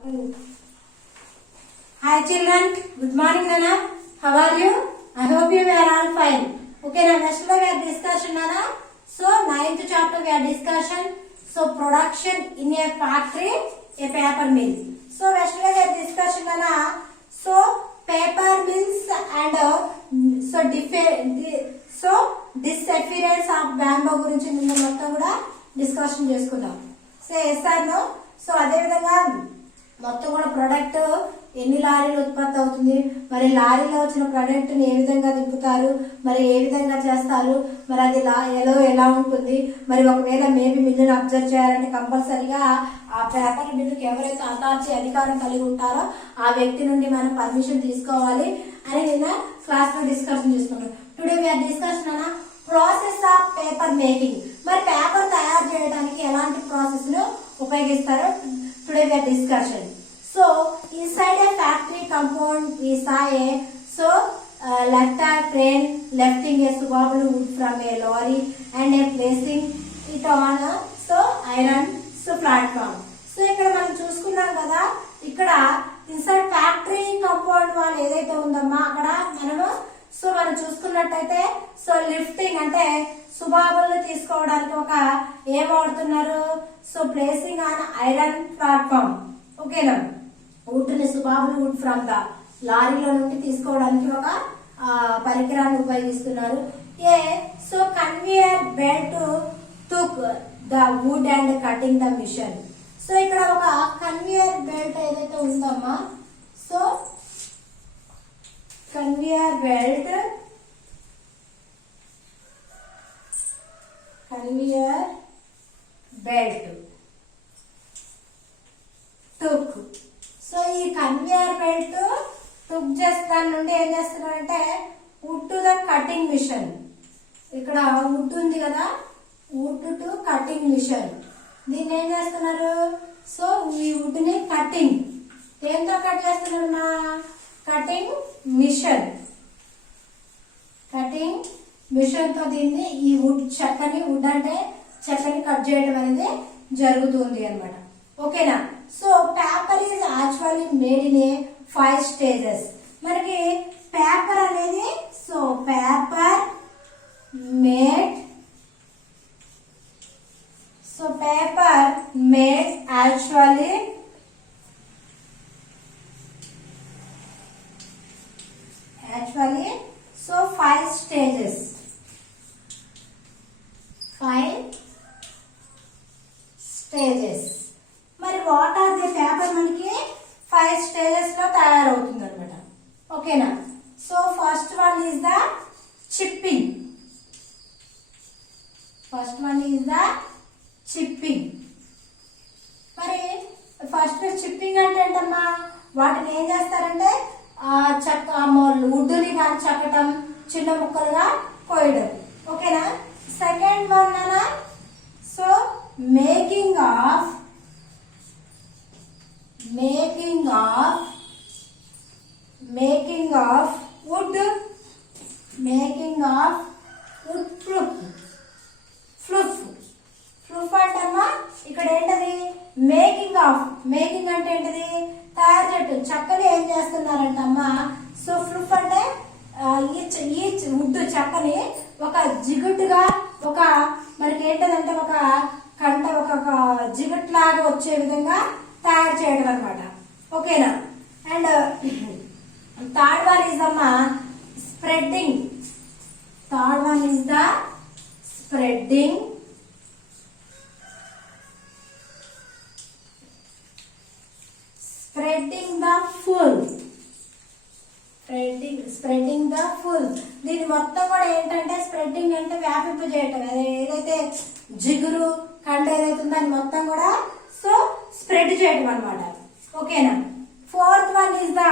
Hi children, good morning Nana. How are you? I hope you are all fine. Okay, now next we are discussion Nana. So 9th chapter we are discussion. So production in a factory, a paper mill. So next we are discussion Nana. So paper mills and disappearance of bamboo గురించి నిన్న మొత్తం కూడా discussion చేసుకున్నాం. So SR no. So అదే విధంగా మొత్తం కూడా product ఎన్ని లారీలు ఉత్పత్తి అవుతుంది, మరి లారీలో వచ్చిన ప్రొడక్ట్ ని ఏ విధంగా దింపుతారు, మరి ఏ విధంగా చేస్తారు, మరి అది ఎలా ఉంటుంది, మరి ఒకవేళ మేబీ మిల్లుని అబ్జర్వ్ చేయాలంటే కంపల్సరీగా ఆ పేపర్ మిల్లుకి ఎవరైతే అథారిటీ అధికారం కలిగి ఉంటారో ఆ వ్యక్తి నుండి మనం పర్మిషన్ తీసుకోవాలి అని నిన్న క్లాస్ లో డిస్కషన్ చేసుకున్నాం. టుడే వీఆర్ డిస్కషన్ అన్న ప్రాసెస్ ఆఫ్ పేపర్ మేకింగ్. మరి పేపర్ తయారు చేయడానికి ఎలాంటి ప్రాసెస్ ను ఉపయోగిస్తారో today we are discussion. So inside a factory compound we saw left crane lifting a subable wood from a lorry and placing it on iron platform. So ఇక్కడ మనం చూసుకున్నాం కదా, ఇక్కడ ఇన్సైడ్ ఫ్యాక్టరీ కాంపౌండ్ వాళ్ళు ఏదైతే ఉందమ్మా అక్కడ మనం చూసుకున్నట్టయితే లిఫ్టింగ్ అంటే సుబాబుల్ని తీసుకోవడానికి ఒక ఏం వాడుతున్నారు, ప్లేసింగ్ ఆన్ ఐరన్ ప్లాట్ఫామ్. ఓకేనా, వుడ్ ని సుబాబుల్ వుడ్ ఫ్రమ్ ద లారీలో నుండి తీసుకోవడానికి ఒక పరికరాన్ని ఉపయోగిస్తున్నారు. Conveyor belt took the wood and cutting the machine. ఇక్కడ ఒక కన్వేయర్ బెల్ట్ ఏదైతే ఉందమ్మా, conveyor belt took. ఈ కన్వేయర్ బెల్ట్ టుక్ చేస్తాను నుండి ఏం చేస్తున్నారంటే wood to the cutting machine. ఇక్కడ వుడ్ ఉంది కదా, వుడ్ టు కటింగ్ మిషన్. దీన్ని ఏం చేస్తున్నారు, ఈ వుడ్ ని కటింగ్ దేంతో కట్ చేస్తున్నారు, కటింగ్ మిషన్ తో దీన్ని ఈ వుడ్ అంటే చెక్కని కట్ చేయడం అనేది జరుగుతుంది అన్నమాట. ఓకేనా. Paper is actually made in a 5 stages. మనకి పేపర్ అనేది paper made actually so 5 stages. 5 stages. మరి వాట్ ఆర్ ది పేపర్ మనకి 5 స్టేజెస్ లో తయారవుతుంది అనమాట. ఓకేనా. First one is the chipping. మరి ఫస్ట్ చిప్పింగ్ అంటే ఏంటమ్మా, వాటిని ఏం చేస్తారంటే వుడ్ ని కానీ చెక్కటం, చిన్న ముక్కలుగా కోయడం. ఓకేనా. సెకండ్ వన్ అలా మేకింగ్ ఆఫ్ వుడ్ ఫ్లూఫ్ అంటమ్మా. ఇక్కడ ఏంటది మేకింగ్ అంటే ఏంటది, తయారు చేయటం. చెక్కని ఏం చేస్తున్నారంటమ్మా, ఫ్లూఫ్ అంటే ఈ వుడ్ చెక్కని ఒక జిగుట్టుగా ఒక మనకి ఏంటంటే ఒక జిగుట్ లాగా వచ్చే విధంగా తయారు చేయడం అనమాట. ఓకేనా. అండ్ థర్డ్ వన్ ఈజ్ అమ్మా స్ప్రెడ్డింగ్. Spreading the full. దీని మొత్తం కూడా ఏంటంటే స్ప్రెడ్డింగ్ అంటే వ్యాపింప చేయటం. ఏదైతే జిగురు కండ ఏదైతే ఉందో దాన్ని మొత్తం కూడా స్ప్రెడ్ చేయటం అనమాట. ఓకేనా. Fourth one is the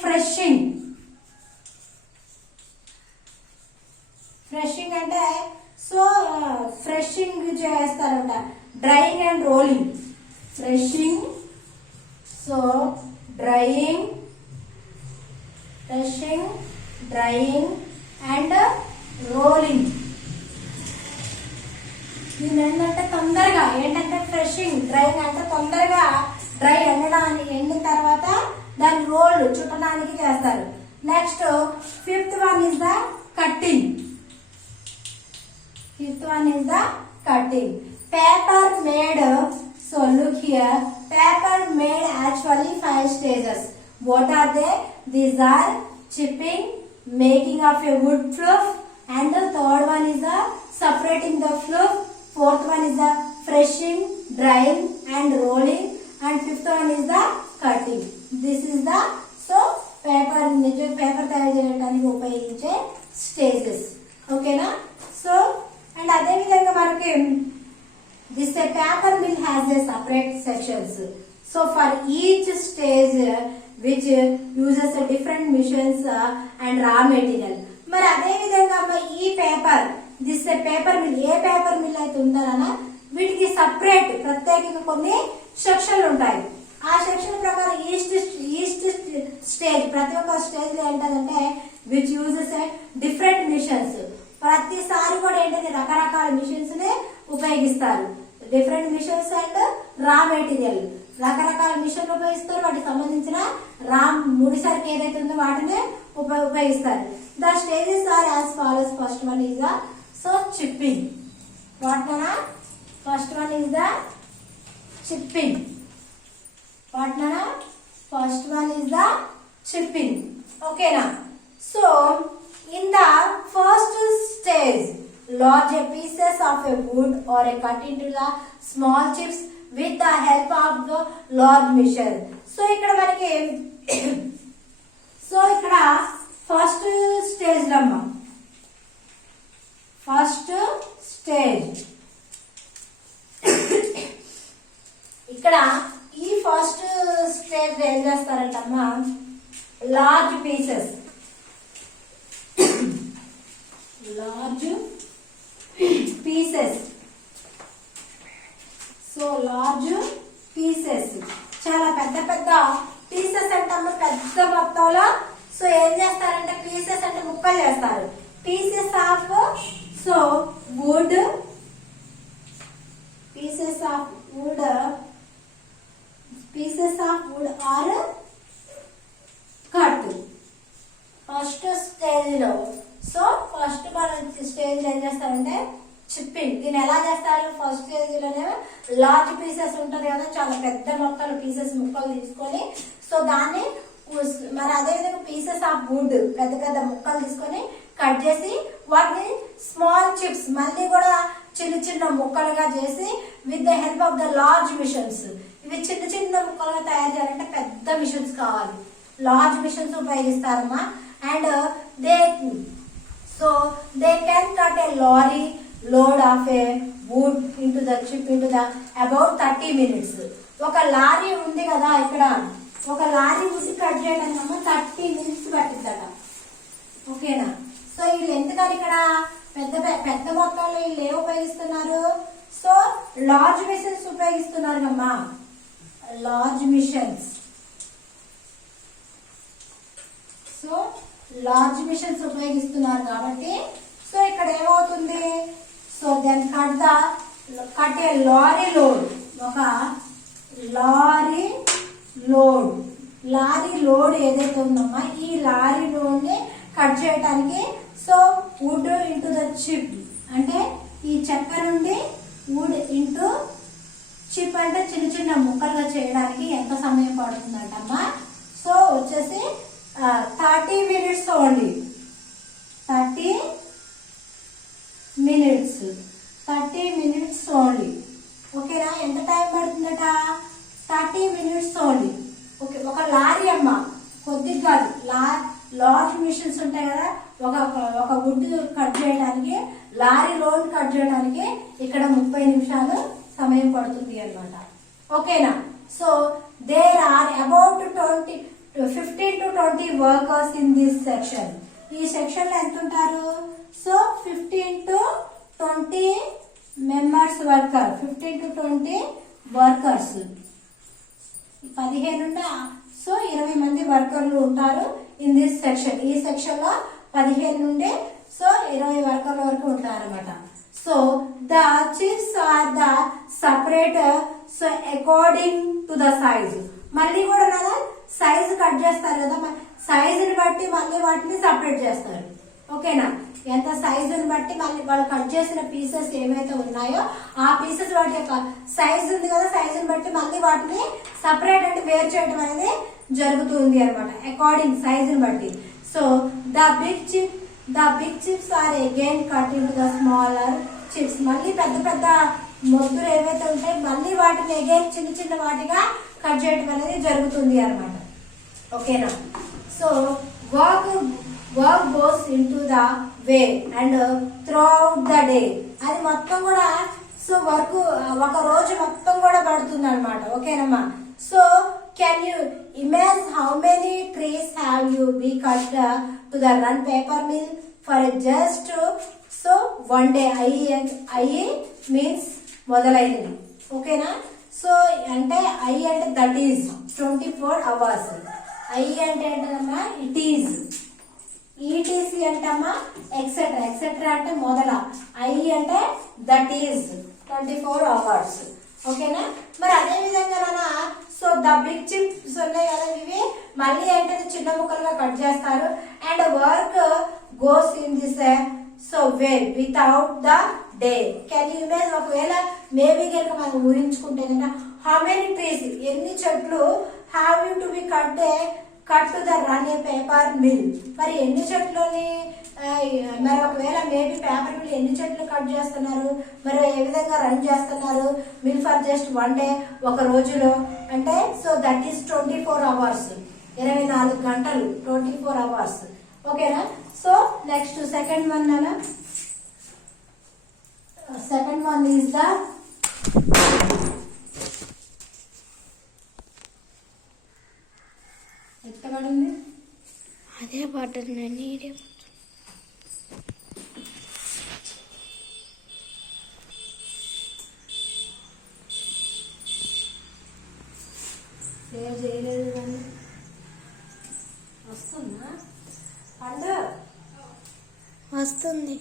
freshing. అంటే ఫ్రెషింగ్ చేస్తారంట. Drying and rolling. Drying and rolling. దీని ఏంటంటే తొందరగా ఫ్రెషింగ్, డ్రైయింగ్ అంటే తొందరగా డ్రై అవ్వడం దాన్ని ఎండిన తర్వాత దాని రోల్ చుట్టడానికి చేస్తారు. Next fifth one is the cutting. Fifth one is the cutting. Paper made, so look here, paper made actually 5 stages. What are they? These are chipping, making of a wood fluff, and the third one is the separating the fluff, fourth one is the freshing, drying and rolling, and fifth one is the cutting. This is the paper తయారు చేయడానికి ఉపయోగించే stages. ఓకేనా? So and అదే విధంగా మనకి this paper mill has a separate sections. So for each stage which uses different machines and raw material. మరి అదే విధంగా ఈ paper this paper mill a paper mill అయితే ఉందనా వీటికి సపరేట్ ప్రత్యేకంగా కొన్ని సెక్షన్లు ఉంటాయి. ఆ సెక్షన్ ప్రకారం ఈస్ట్ స్టేజ్ ప్రతి ఒక్క స్టేజ్ లో ఏంటంటే విచ్ యూజెస్ డిఫరెంట్ మిషన్స్. ప్రతిసారి కూడా ఏంటంటే రకరకాల మిషన్స్ ని ఉపయోగిస్తారు. Different machines and raw material రకరకాల మిషన్లు ఉపయోగిస్తారు. వాటికి సంబంధించిన రా ముడి సరుకు ఏదైతే ఉందో వాటిని ఉపయోగిస్తారు. The stages are as follows. First one is the chipping. వాట్నా first one is the chipping. వాట్నా first one is the chipping. ఓకేనా? So in the first stage, large pieces of a wood or a cut into the small chips with the help of the large machine. So ఇక్కడ మనకి ఇక్కడ first stage రమ్మ first stage ఇక్కడ ఈ first stage ఏం చేస్తారంటమ్మా large pieces large pieces. So large pieces చాలా పెద్ద పెద్ద పీసెస్ అంటే పెద్ద మొత్తంలో. సో ఏం చేస్తారంటే పీసెస్ అంటే ముక్కలు చేస్తారు. Pieces of wood are cut. First stage లో ఫస్ట్ మనం స్టేజ్ ఏం చేస్తారంటే చిప్పింగ్. దీన్ని ఎలా చేస్తారు? ఫస్ట్ స్టేజ్ లోనే లార్జ్ పీసెస్ ఉంటుంది కదా, చాలా పెద్ద మొక్కలు పీసెస్ ముక్కలు తీసుకొని దాన్ని మరి అదే విధంగా పీసెస్ ఆఫ్ వుడ్ పెద్ద పెద్ద ముక్కలు తీసుకొని కట్ చేసి వాటిని స్మాల్ చిప్స్ మళ్ళీ కూడా చిన్న చిన్న ముక్కలుగా చేసి with the help of the large machines. ఇవి చిన్న చిన్న ముక్కలుగా తయారు చేయాలంటే పెద్ద మిషన్స్ కావాలి, లార్జ్ మిషన్స్ ఉపయోగిస్తారమ్మా. And they can cut a lorry load of a wood into the chip into the about 30 minutes. ఒక లారీ ఉంది కదా, ఇక్కడ ఒక లారీ ఉసి కట్ చేయడానికి 30 minutes పట్టిద్దట. ఓకేనా? సో వీళ్ళు ఎందుకని ఇక్కడ పెద్ద మొత్తంలో వీళ్ళు ఏం ఉపయోగిస్తున్నారు? లార్జ్ మిషన్స్ ఉపయోగిస్తున్నారు కమ్మా, లార్జ్ మిషన్స్. లార్జ్ మిషన్స్ ఉపయోగిస్తున్నారు కాబట్టి ఇక్కడ ఏమవుతుంది? దెన్ కట్ ఏ లారీ లోడ్. ఒక లారీ లోడ్ ఏదైతే ఉందమ్మా ఈ లారీ లోడ్ ని కట్ చేయడానికి వుడ్ ఇంటూ ద చిప్ అంటే ఈ చెక్క నుండి వుడ్ ఇంటూ చిప్ అంటే చిన్న చిన్న ముక్కలుగా చేయడానికి ఎంత సమయం పడుతుందంటమ్మా? వచ్చేసి 30 minutes ఓన్లీ. 30 minutes only. ఓకేనా? ఎంత టైం పడుతుందట? 30 minutes ఓన్లీ. ఓకే. ఒక లారీ అమ్మ కొద్దిగా కాదు, లార్జ్ మిషన్స్ ఉంటాయి కదా, ఒక వుడ్ కట్ చేయడానికి లారీ లోడ్ కట్ చేయడానికి ఇక్కడ 30 నిమిషాలు సమయం పడుతుంది అన్నమాట. ఓకేనా? There are about 15 to 20 workers in this section. ఈ సెక్షన్ లో ఎంత ఉంటారు? 15 to 20 members worker. 15 to 20 workers. 15 నుండి 20 మంది వర్కర్లు ఉంటారు ఇన్ దిస్ సెక్షన్. ఈ సెక్షన్ లో 15 నుండి 20 వర్కర్ల వరకు ఉంటారు అన్నమాట. The chips are the separate according to the size. మళ్ళీ కూడా కదా సైజు కట్ చేస్తారు కదా, సైజుని బట్టి మళ్ళీ వాటిని సపరేట్ చేస్తారు. ఓకేనా, ఎంత సైజుని బట్టి మళ్ళీ వాళ్ళు కట్ చేసిన పీసెస్ ఏవైతే ఉన్నాయో ఆ పీసెస్ వాటి యొక్క సైజు ఉంది కదా, సైజుని బట్టి మళ్ళీ వాటిని సపరేట్ అంటే వేరు చేయడం అనేది జరుగుతుంది అనమాట, అకార్డింగ్ సైజుని బట్టి. So the big chips are again cut into the smaller chips. మళ్ళీ పెద్ద పెద్ద మొద్దులు ఏవైతే ఉంటాయి మళ్ళీ వాటిని అగైన్ చిన్న చిన్న వాటిగా కట్ చేయడం అనేది జరుగుతుంది అనమాట. ఓకేనా, so work goes in to the way and through out the day. అది మొత్తం కూడా సో వర్క్ ఒక రోజు మొత్తం కూడా పడుతుంది అనమాట. ఓకేనమ్మా, so can you imagine how many trees have you be cut to the run paper mill for just so 1 day. I means మొదలైనది. ఓకేనా, సో అంటే ఐ అంటే దట్ ఈజ్ 24 hours. ఐ అంటే ఏంటమ్మా ఇట్ ఈజ్, ఈటీసీ అంటమ్మా etcetera, etcetera అంటే మొదల, I అంటే దట్ ఈజ్ 24 hours. ఓకేనా, మరి అదే విధంగా సో ద బిగ్ చిప్స్ ఉన్నాయి కదా ఇవి మళ్ళీ అంటే చిన్న ముక్కలుగా కట్ చేస్తారు. And work goes in this so well without the day. Can you imagine, ఒకవేళ మేబీ కనుక మనం ఊహించుకుంటే కనుక హౌ మెనీ ట్రీస్ ఎన్ని చెట్లు have you to be cut to the run a paper mill. మరి ఎన్ని చెట్లని మరి ఒకవేళ మేబీ పేపర్ మిల్ ఎన్ని చెట్లు కట్ చేస్తున్నారు, మరి ఏ విధంగా రన్ చేస్తున్నారు మిల్ ఫర్ జస్ట్ 1 day, ఒక రోజులో అంటే సో దట్ ఈస్ 24 hours, 24 గంటలు 24 hours. ఓకేనా, సో నెక్స్ట్ సెకండ్ వన్ అలా, సెకండ్ వన్ ఈజ్ ద ఎత్తబడింది అదే బటన్ సేవ్ చేయలేదు కానీ వస్తుందా పండు వస్తుంది.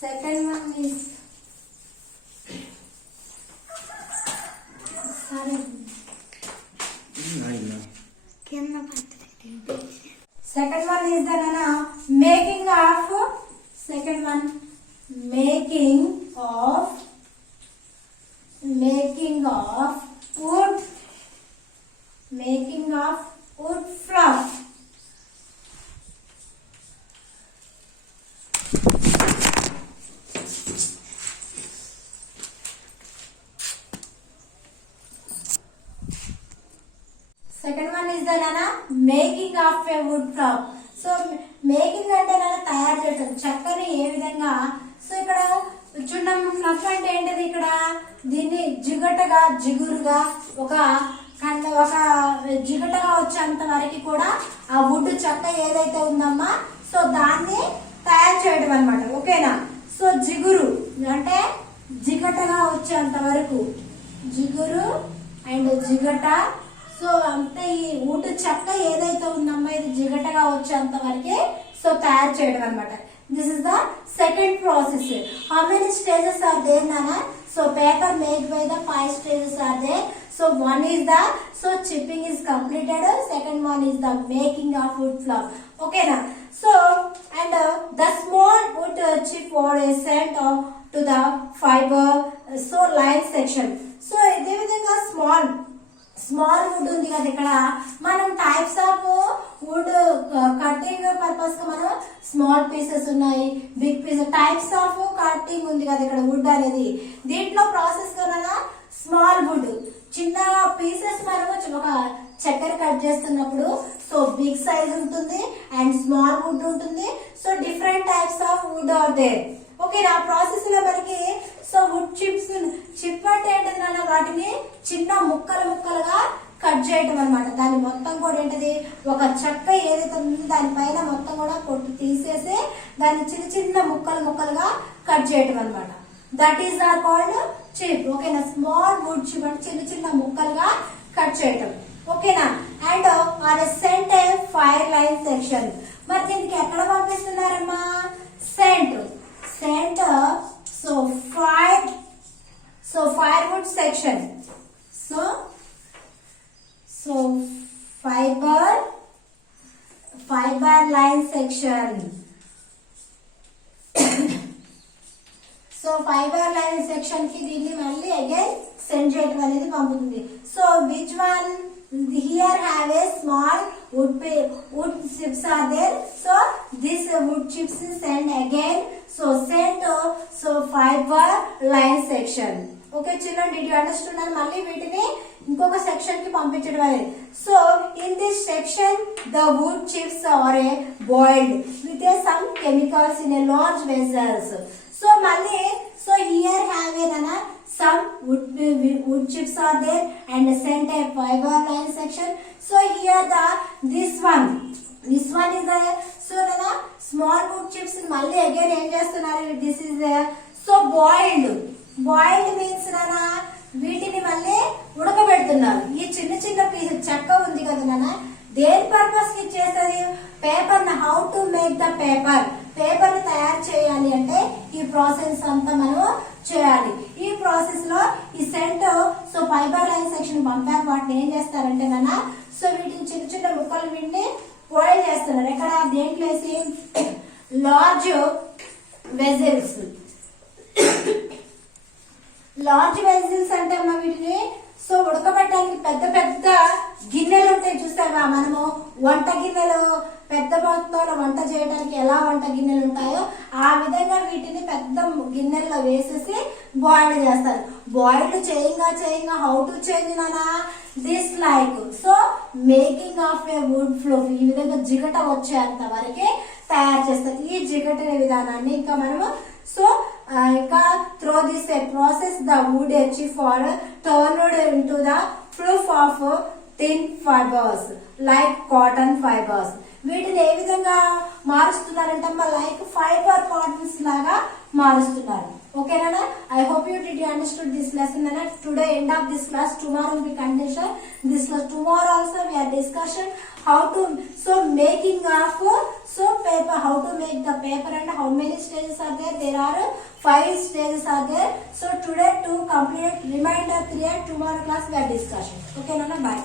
సెకండ్ వన్ ఈజ్ సరే కింద పడుతుంది. Second one is the making of, second one making of wood fluff. Second one is the making of a wood fluff. So making అంటే తయారు చేయడం, చెక్కని ఏ విధంగా. సో ఇక్కడ చూడండి ఫ్లఫ్ అంటే ఏంటిది, ఇక్కడ దీన్ని జిగటగా జిగురుగా ఒక జిగటగా వచ్చేంత వరకు కూడా ఆ వుడ్ చెక్క ఏదైతే ఉందమ్మా సో దాన్ని తయారు చేయడం అన్నమాట. ఓకేనా, సో జిగురు అంటే జిగటగా వచ్చేంత వరకు, జిగురు అండ్ జిగట. సో అంతే ఈ వుడ్ చెక్క ఏదైతే ఉందమ్మా ఇది జిగటగా వచ్చేంత వరకే సో తయారు చేయడం అన్నమాట. This is the second process. How many stages are there, Nana? So paper made by the 5 stages are there. So one is the chipping is completed. Second one is the making of wood fluff. Okay, na. So and the small wood chip or is sent to the fiber so line section. So ఇదే విధంగా small would ఉంది కదా, ఇక్కడ మనం types of wood cutting purpose గా మనం small pieces ఉన్నాయి, big pieces, types of cutting ఉంది కదా ఇక్కడ వుడ్ అనేది. దీంట్లో ప్రాసెస్ గా స్మాల్ వుడ్ చిన్న పీసెస్ మనము ఒక చక్కెర కట్ చేస్తున్నప్పుడు సో బిగ్ సైజ్ ఉంటుంది అండ్ స్మాల్ వుడ్ ఉంటుంది. So different types of wood are there. Okay, ఆ ప్రాసెస్ లో మనకి సో వుడ్ చిప్ అంటే ఏంటంటే వాటిని చిన్న ముక్కలుగా కట్ చేయటం అనమాట. దాన్ని మొత్తం కూడా ఏంటది ఒక చెక్క ఏదైతే ఉందో దానిపైన మొత్తం కూడా పొట్టు తీసేసి దాన్ని చిన్న ముక్కలుగా కట్ చేయటం అనమాట. That is are called chip. ఓకేనా, స్మాల్ వుడ్ చిప్ అంటే చిన్న ముక్కలుగా కట్ చేయటం. ఓకేనా, and are sent fire line section. మరి దీనికి ఎక్కడ పంపిస్తున్నారమ్మా, sent so firewood section. So fiber line section. So fiber line section కి దీన్ని మళ్ళీ అగైన్ సెండ్ చేయడం అనేది పంపుతుంది. So which one here have a small wood chips are there. So this wood chips is sent again. So sent so fiber line section. Okay children, did you understand? మళ్ళీ వీటిని ఇంకొక section కి పంపించడం అనేది. So in this section the wood chips are boiled with some chemicals in a large vessels. So మళ్ళీ so here have some wood chips are there and sent a fiber line section. So here this one is the so small wood chips మళ్ళీ again ఏం చేస్తున్నారు, this is so boiled means వీటిని మళ్ళీ ఉడకబెడుతున్నారు. ఈ చిన్న చిన్న piece చెక్క ఉంది కదా దేని పర్పస్ కి చేస్తుంది, paper how to make the paper ని తయారు చేయాలి అంటే ఈ ప్రాసెస్ అంతా మనం చేయాలి. ఈ ప్రాసెస్ లో ఈ sent so fiber line section పంపాక వాటిని ఏం చేస్తారంటే సో వీటిని చిన్న చిన్న ముక్కలు వీటిని బాయిల్ చేస్తున్నారు. ఎక్కడ దేంట్లో వేసి లార్జ్ వెజల్స్ అంటే అమ్మ వీటిని సో ఉడకబెట్టడానికి పెద్ద పెద్ద గిన్నెలు ఉంటాయి చూస్తావా, మనము వంట గిన్నెలు పెద్ద మొత్తంలో వంట చేయడానికి ఎలా వంట గిన్నెలు ఉంటాయో ఆ విధంగా వీటిని పెద్ద గిన్నెల్లో వేసేసి బాయిల్ చేస్తారు. బాయిల్డ్ చేయంగా how to change this like so making of a wood flow, ఈ విధంగా జిగట వచ్చేంత వరకే తయారు చేస్తారు. ఈ జిగటనే విధానాన్ని ఇంకా మనము సో ఇంకా through this process the wood ఎచ్చి far turned into the proof of thin fibers like cotton fibers. వీటిని ఏ విధంగా మారుస్తున్నారంటే లైక్ ఫైబర్ కాటన్స్ లాగా మారుస్తున్నారు. ఓకేనా? I hope you did you understood this lesson. Today end of this class, tomorrow will continue this class. Tomorrow also we are discussion how to so making of so paper, how to make the paper and how many stages are there. There are 5 stages are there. So today to complete remainder 3 and tomorrow class we are discussion. Okay Nana, bye.